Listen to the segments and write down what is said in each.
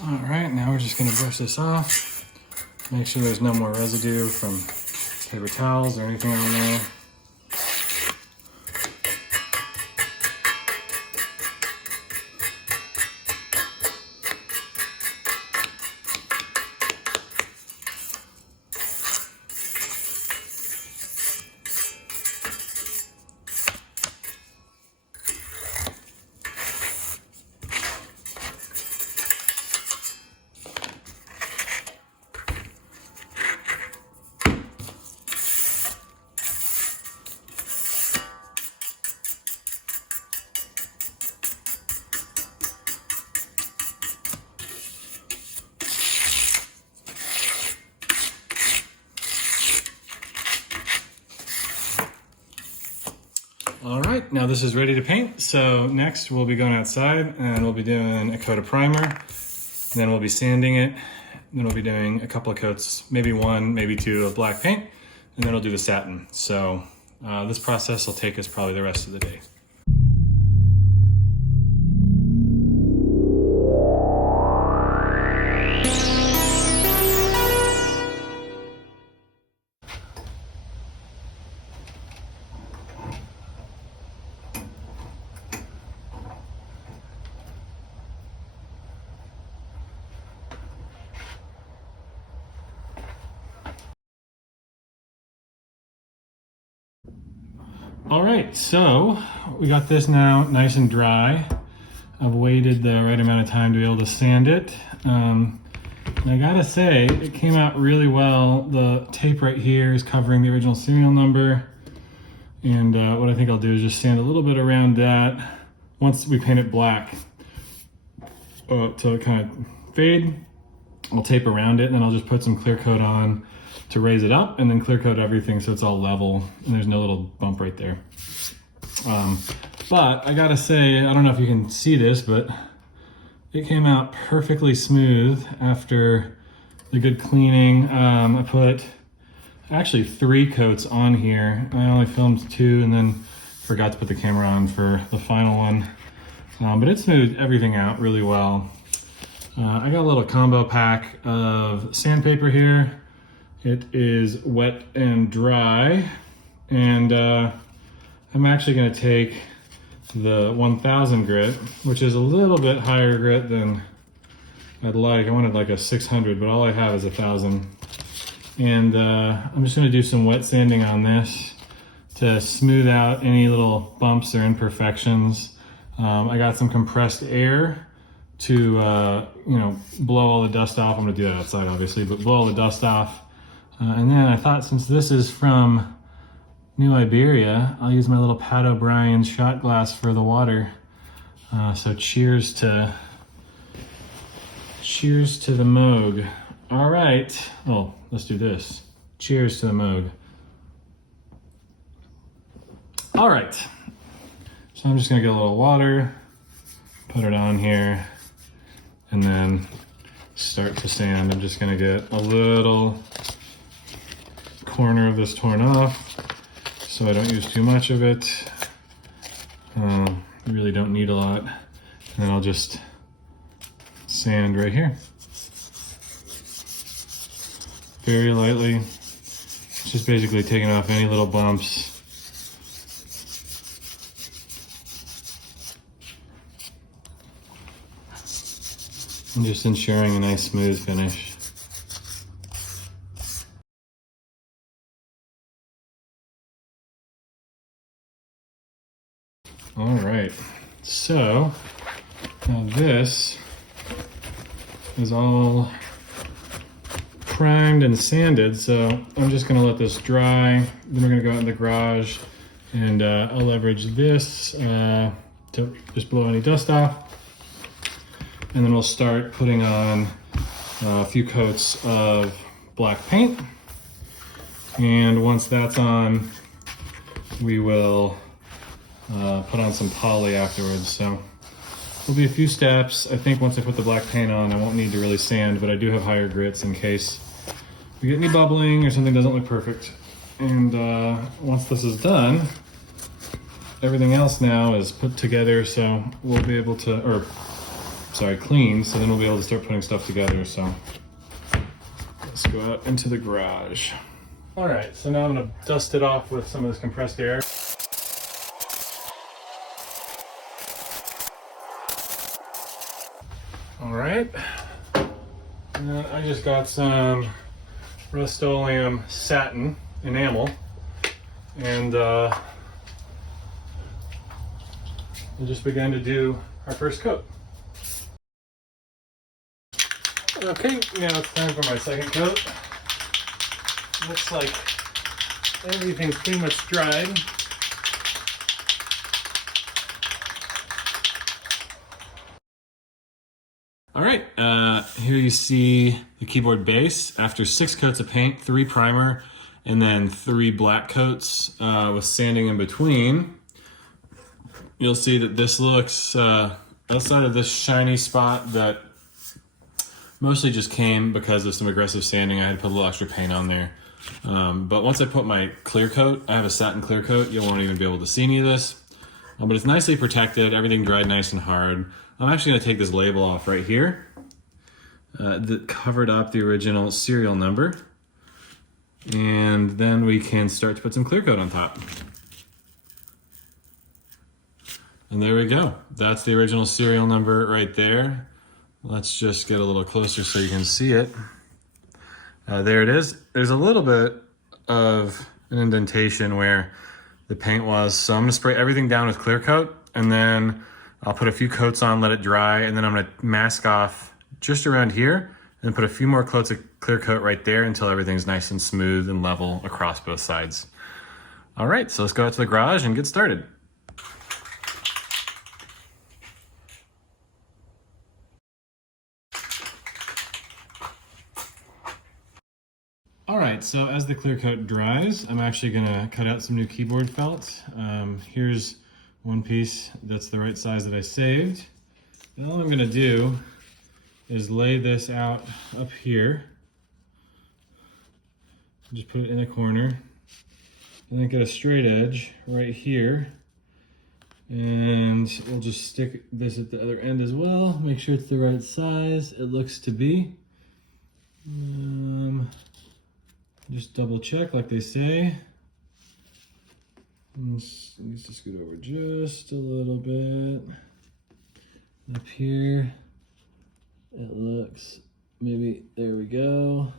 All right, now we're just gonna brush this off. Make sure there's no more residue from paper towels or anything on there. All right, now this is ready to paint. So next we'll be going outside and we'll be doing a coat of primer. Then we'll be sanding it. Then we'll be doing a couple of coats, maybe one, maybe two of black paint, and then we'll do the satin. So this process will take us probably the rest of the day. All right, so we got this now nice and dry. I've waited the right amount of time to be able to sand it. And I gotta say, it came out really well. The tape right here is covering the original serial number. And what I think I'll do is just sand a little bit around that. Once we paint it black, to kind of fade, I'll tape around it and then I'll just put some clear coat on to raise it up and then clear coat everything so it's all level and there's no little bump right there. But I gotta say, I don't know if you can see this, but it came out perfectly smooth after the good cleaning. I put actually 3 coats on here. I only filmed 2 and then forgot to put the camera on for the final one. But it smoothed everything out really well. I got a little combo pack of sandpaper here. It is wet and dry, and I'm actually going to take the 1000 grit, which is a little bit higher grit than I'd like. I wanted like a 600, but all I have is 1000. And I'm just going to do some wet sanding on this to smooth out any little bumps or imperfections. I got some compressed air to blow all the dust off. I'm going to do that outside obviously, but blow all the dust off. And then I thought, since this is from New Iberia, I'll use my little Pat O'Brien shot glass for the water. So cheers to the Moog. All right. Oh, let's do this. Cheers to the Moog. All right. So I'm just gonna get a little water, put it on here, and then start to sand. I'm just gonna get a little corner of this torn off so I don't use too much of it. You really don't need a lot. And then I'll just sand right here. Very lightly. Just basically taking off any little bumps. And just ensuring a nice smooth finish. All right, so now this is all primed and sanded, so I'm just gonna let this dry. Then we're gonna go out in the garage and I'll leverage this to just blow any dust off. And then we'll start putting on a few coats of black paint. And once that's on, we will put on some poly afterwards. So there'll be a few steps. I think once I put the black paint on, I won't need to really sand, but I do have higher grits in case we get any bubbling or something doesn't look perfect. And once this is done, everything else now is put together, so we'll be able to, or clean, so then we'll be able to start putting stuff together. So let's go out into the garage. All right, so now I'm gonna dust it off with some of this compressed air. All right, and I just got some Rustoleum Satin Enamel, and we'll just begin to do our first coat. Okay, now it's time for my second coat. Looks like everything's pretty much dried. All right, here you see the keyboard base. After 6 coats of paint, 3 primer, and then 3 black coats with sanding in between, you'll see that this looks, outside of this shiny spot that mostly just came because of some aggressive sanding, I had to put a little extra paint on there. But once I put my clear coat, I have a satin clear coat, you won't even be able to see any of this. But it's nicely protected, everything dried nice and hard. I'm actually gonna take this label off right here that covered up the original serial number. And then we can start to put some clear coat on top. And there we go. That's the original serial number right there. Let's just get a little closer so you can see it. There it is. There's a little bit of an indentation where the paint was. So I'm gonna spray everything down with clear coat, and then I'll put a few coats on, let it dry, and then I'm gonna mask off just around here and put a few more coats of clear coat right there until everything's nice and smooth and level across both sides. All right, so let's go out to the garage and get started. All right, so as the clear coat dries, I'm actually gonna cut out some new keyboard felt. Here's one piece that's the right size that I saved. And all I'm gonna do is lay this out up here. Just put it in a corner, and then get a straight edge right here. And we'll just stick this at the other end as well. Make sure it's the right size. It looks to be. Just double check like they say. Needs to scoot over just a little bit. Up here, it looks, maybe, there we go.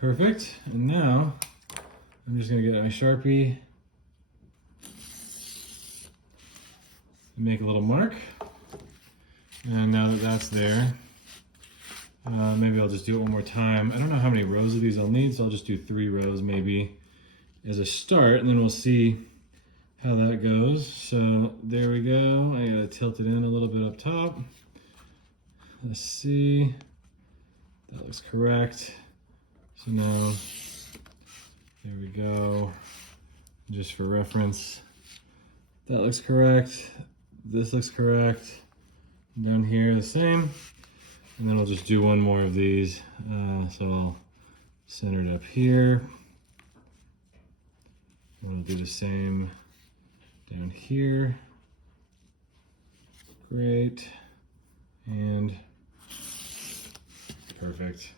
Perfect, and now I'm just gonna get my Sharpie and make a little mark. And now that that's there, maybe I'll just do it one more time. I don't know how many rows of these I'll need, so I'll just do 3 rows maybe as a start, and then we'll see how that goes. So there we go. I gotta tilt it in a little bit up top. Let's see. That looks correct. So now, there we go. Just for reference, that looks correct. This looks correct. Down here, the same. And then I'll just do one more of these. So I'll center it up here. And I'll do the same down here. Great. And perfect.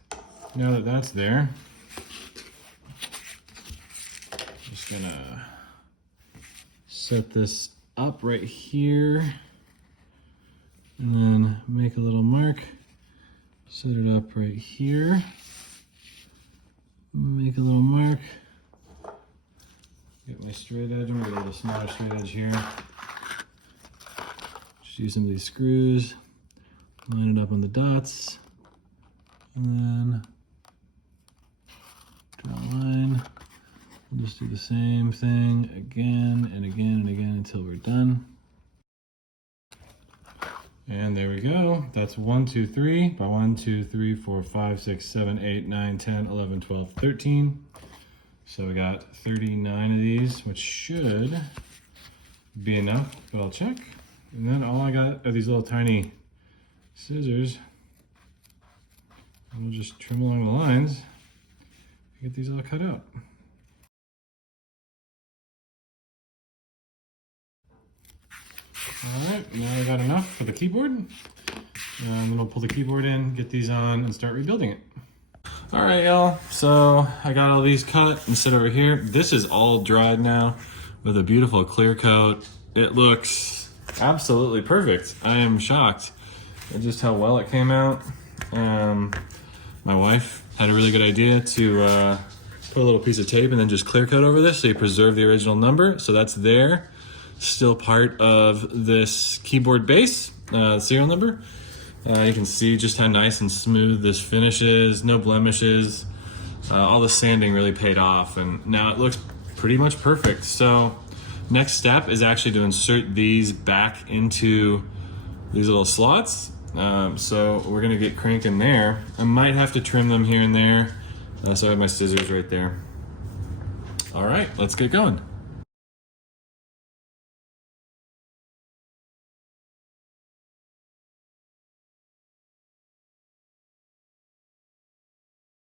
Now that that's there, just gonna set this up right here and then make a little mark. Set it up right here. Make a little mark. Get my straight edge. I'm gonna get a little smaller straight edge here. Just use some of these screws. Line it up on the dots. And then draw a line. We'll just do the same thing again and again and again until we're done. And there we go. That's 1, 2, 3 by 1, 2, 3, 4, 5, 6, 7, 8, 9, 10, 11, 12, 13. So we got 39 of these, which should be enough, but I'll check. And then all I got are these little tiny scissors. And we'll just trim along the lines and get these all cut out. All right, now I got enough for the keyboard. Then we'll pull the keyboard in, get these on, and start rebuilding it. All right, y'all. So I got all these cut and sit over here. This is all dried now with a beautiful clear coat. It looks absolutely perfect. I am shocked at just how well it came out. My wife had a really good idea to put a little piece of tape and then just clear coat over this so you preserve the original number. So that's there, still part of this keyboard base, serial number. You can see just how nice and smooth this finish is, no blemishes. All the sanding really paid off, and now it looks pretty much perfect. So next step is actually to insert these back into these little slots. So we're gonna get cranking there. I might have to trim them here and there. So I have my scissors right there. All right, let's get going.